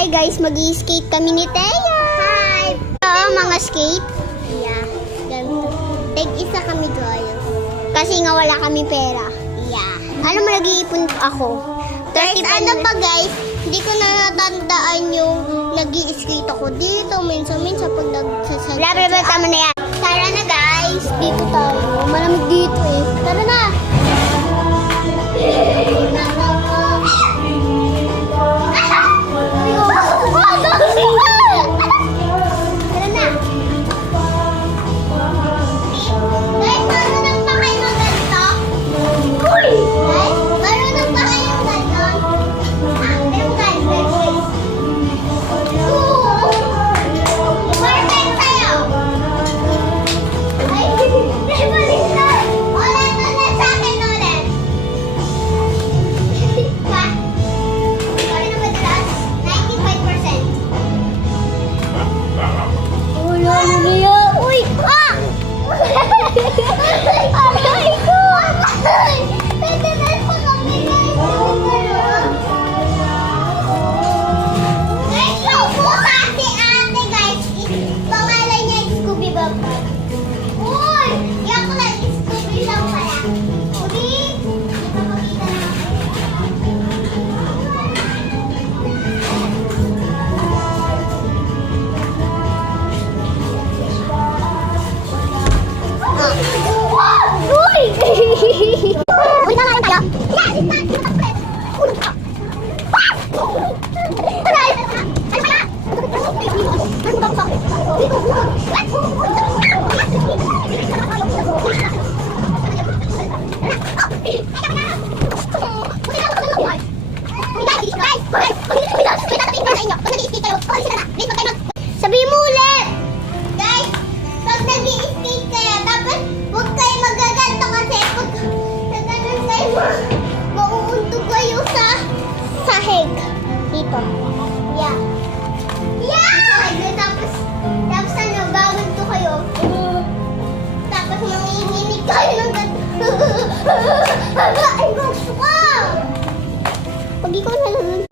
Hi guys, mag-i-skate kami ni Teya. Hi! Mga skate. Yeah. Ganito. Tag-isa kami guys. Kasi nga wala kami pera. Yeah. Ano mo, nag-iipon ako. 30 ano pa guys, hindi ko na natandaan yung nag-i-skate ako dito. Minsan-minsan pag nagsasalita. Bla, tama na yan. Tara na guys, dito tayo. Malamig dito eh. Tara na! Sabihin mo ulit! Guys, pag nag-i-skate kayo, tapos huwag kayo magaganto kasi pag naganon kayo, mauuntog kayo sa sahig. Dito. Yeah. Yeah! Tapos ano, gaganto kayo. Tapos manginginig kayo ng ganto. Ay, gusto ko! Pag ikaw na lang.